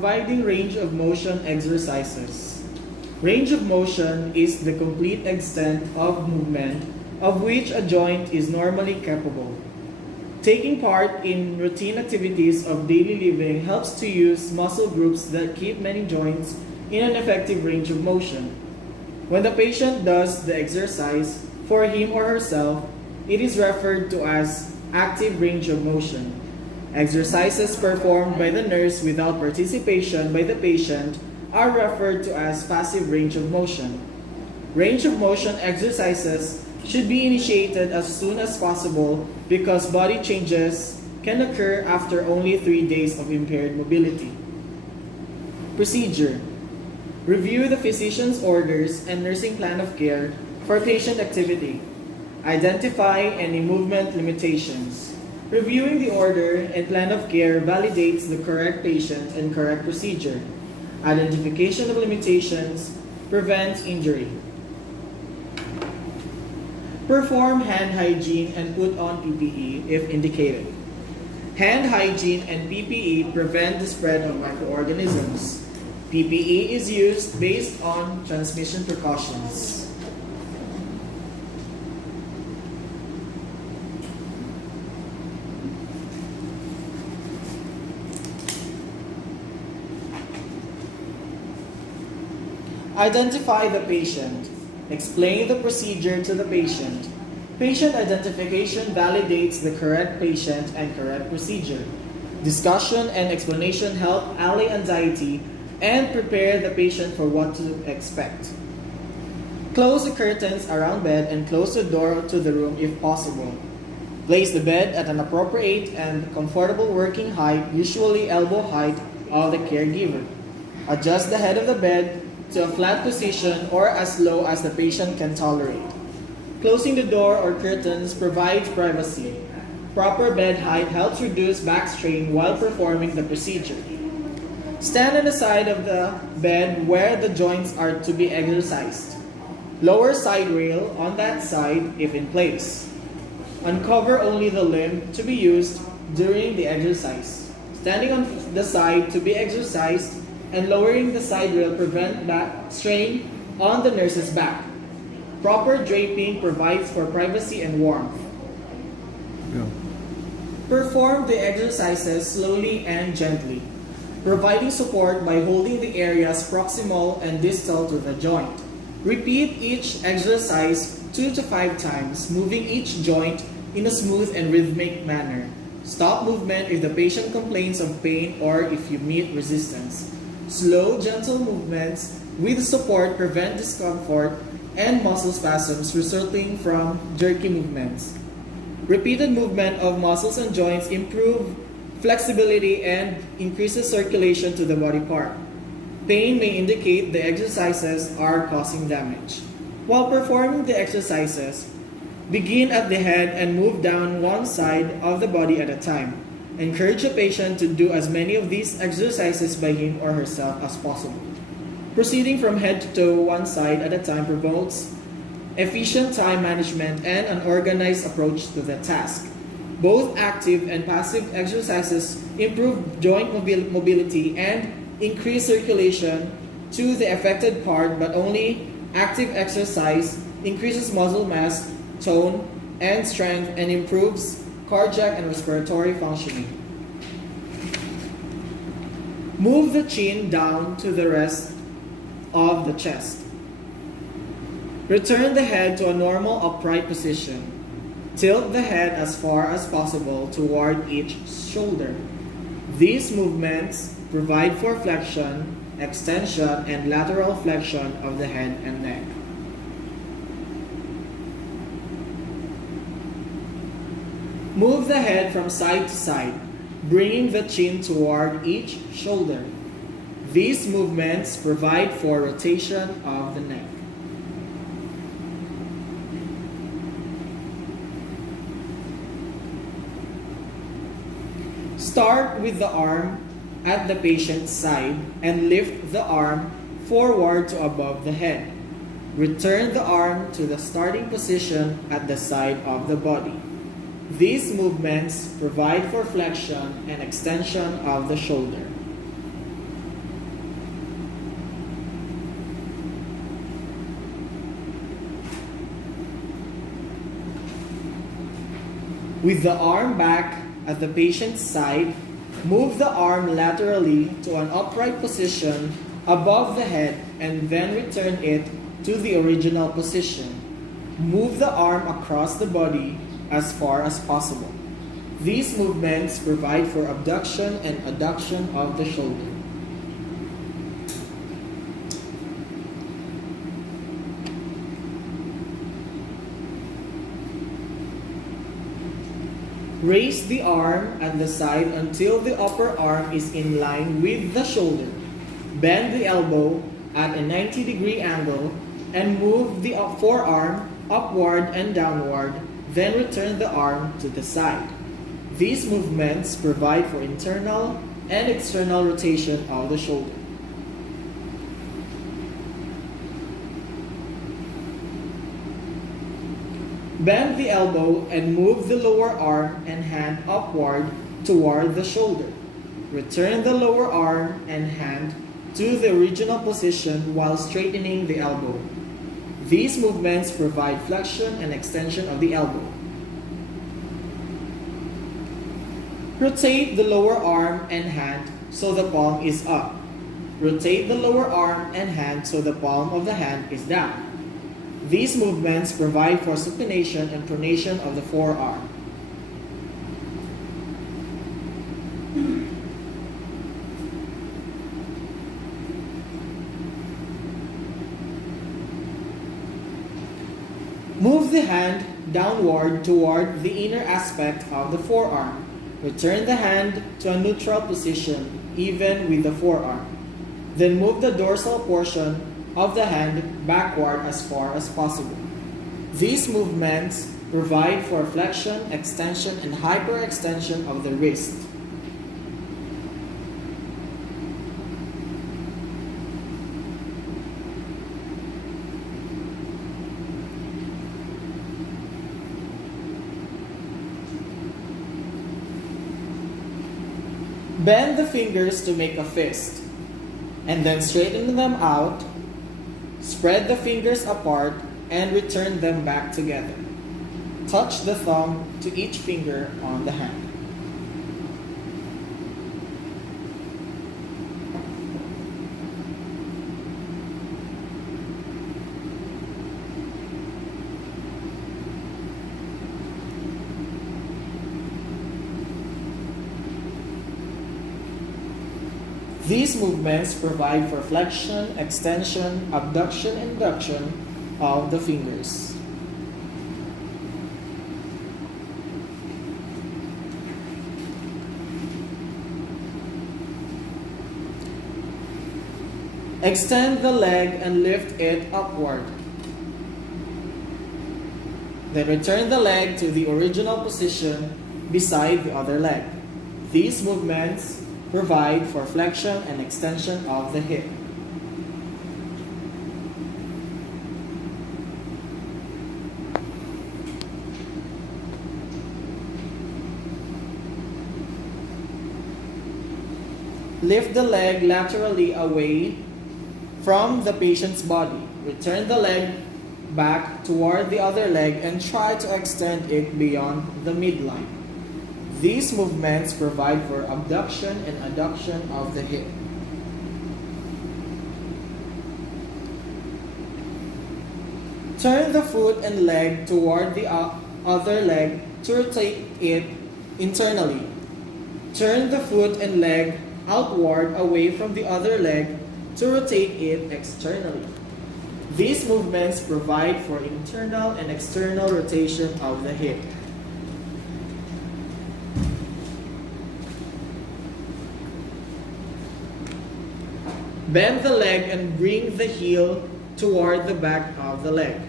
providing range of motion exercises. Range of motion is the complete extent of movement of which a joint is normally capable. Taking part in routine activities of daily living helps to use muscle groups that keep many joints in an effective range of motion. When the patient does the exercise for him or herself, it is referred to as active range of motion. Exercises performed by the nurse without participation by the patient are referred to as passive range of motion. Range of motion exercises should be initiated as soon as possible because body changes can occur after only 3 days of impaired mobility. Procedure: review the physician's orders and nursing plan of care for patient activity. Identify any movement limitations. Reviewing the order and plan of care validates the correct patient and correct procedure. Identification of limitations prevents injury. Perform hand hygiene and put on PPE if indicated. Hand hygiene and PPE prevent the spread of microorganisms. PPE is used based on transmission precautions. Identify the patient. Explain the procedure to the patient. Patient identification validates the correct patient and correct procedure. Discussion and explanation help allay anxiety and prepare the patient for what to expect. Close the curtains around bed and close the door to the room if possible. Place the bed at an appropriate and comfortable working height, usually elbow height, of the caregiver. Adjust the head of the bed to a flat position or as low as the patient can tolerate. Closing the door or curtains provides privacy. Proper bed height helps reduce back strain while performing the procedure. Stand on the side of the bed where the joints are to be exercised. Lower side rail on that side if in place. Uncover only the limb to be used during the exercise. Standing on the side to be exercised and lowering the side rail prevent back strain on the nurse's back. Proper draping provides for privacy and warmth. Go. Perform the exercises slowly and gently, providing support by holding the areas proximal and distal to the joint. Repeat each exercise 2 to 5 times, moving each joint in a smooth and rhythmic manner. Stop movement if the patient complains of pain or if you meet resistance. Slow, gentle movements with support prevent discomfort and muscle spasms resulting from jerky movements. Repeated movement of muscles and joints improve flexibility and increases circulation to the body part. Pain may indicate the exercises are causing damage. While performing the exercises, begin at the head and move down one side of the body at a time. Encourage the patient to do as many of these exercises by him or herself as possible. Proceeding from head to toe one side at a time promotes efficient time management and an organized approach to the task. Both active and passive exercises improve joint mobility and increase circulation to the affected part, but only active exercise increases muscle mass, tone, and strength and improves cardiac and respiratory functioning. Move the chin down to the rest of the chest. Return the head to a normal upright position. Tilt the head as far as possible toward each shoulder. These movements provide for flexion, extension, and lateral flexion of the head and neck. Move the head from side to side, bringing the chin toward each shoulder. These movements provide for rotation of the neck. Start with the arm at the patient's side and lift the arm forward to above the head. Return the arm to the starting position at the side of the body. These movements provide for flexion and extension of the shoulder. With the arm back at the patient's side, move the arm laterally to an upright position above the head and then return it to the original position. Move the arm across the body as far as possible. These movements provide for abduction and adduction of the shoulder. Raise the arm at the side until the upper arm is in line with the shoulder. Bend the elbow at a 90-degree angle and move the forearm upward and downward, then return the arm to the side. These movements provide for internal and external rotation of the shoulder. Bend the elbow and move the lower arm and hand upward toward the shoulder. Return the lower arm and hand to the original position while straightening the elbow. These movements provide flexion and extension of the elbow. Rotate the lower arm and hand so the palm is up. Rotate the lower arm and hand so the palm of the hand is down. These movements provide for supination and pronation of the forearm. Move the hand downward toward the inner aspect of the forearm. Return the hand to a neutral position, even with the forearm. Then move the dorsal portion of the hand backward as far as possible. These movements provide for flexion, extension, and hyperextension of the wrist. Bend the fingers to make a fist, and then straighten them out. Spread the fingers apart and return them back together. Touch the thumb to each finger on the hand. These movements provide for flexion, extension, abduction, and induction of the fingers. Extend the leg and lift it upward. Then return the leg to the original position beside the other leg. These movements provide for flexion and extension of the hip. Lift the leg laterally away from the patient's body. Return the leg back toward the other leg and try to extend it beyond the midline. These movements provide for abduction and adduction of the hip. Turn the foot and leg toward the other leg to rotate it internally. Turn the foot and leg outward away from the other leg to rotate it externally. These movements provide for internal and external rotation of the hip. Bend the leg and bring the heel toward the back of the leg.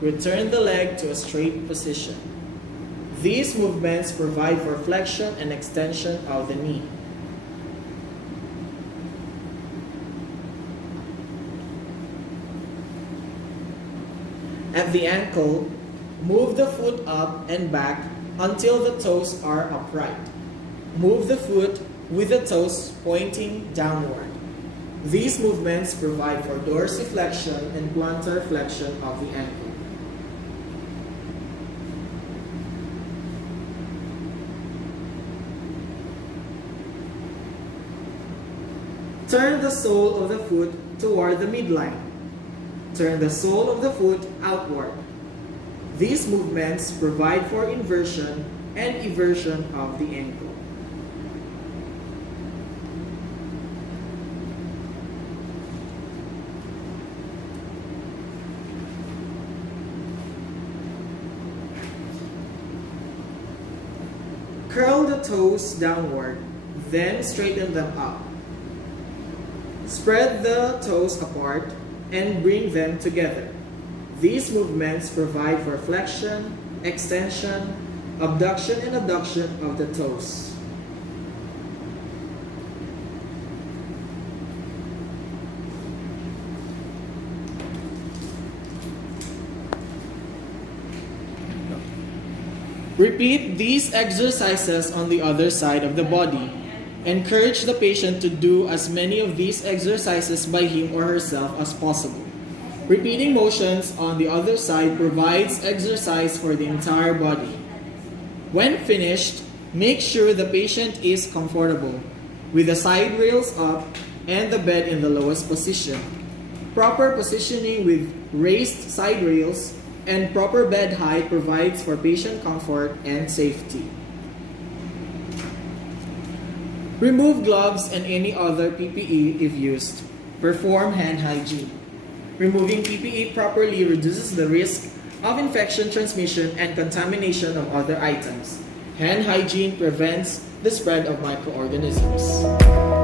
Return the leg to a straight position. These movements provide for flexion and extension of the knee. At the ankle, move the foot up and back until the toes are upright. Move the foot with the toes pointing downward. These movements provide for dorsiflexion and plantar flexion of the ankle. Turn the sole of the foot toward the midline. Turn the sole of the foot outward. These movements provide for inversion and eversion of the ankle. Curl the toes downward, then straighten them up. Spread the toes apart and bring them together. These movements provide for flexion, extension, abduction and adduction of the toes. Repeat these exercises on the other side of the body. Encourage the patient to do as many of these exercises by him or herself as possible. Repeating motions on the other side provides exercise for the entire body. When finished, make sure the patient is comfortable, with the side rails up and the bed in the lowest position. Proper positioning with raised side rails and proper bed height provides for patient comfort and safety. Remove gloves and any other PPE if used. Perform hand hygiene. Removing PPE properly reduces the risk of infection transmission and contamination of other items. Hand hygiene prevents the spread of microorganisms.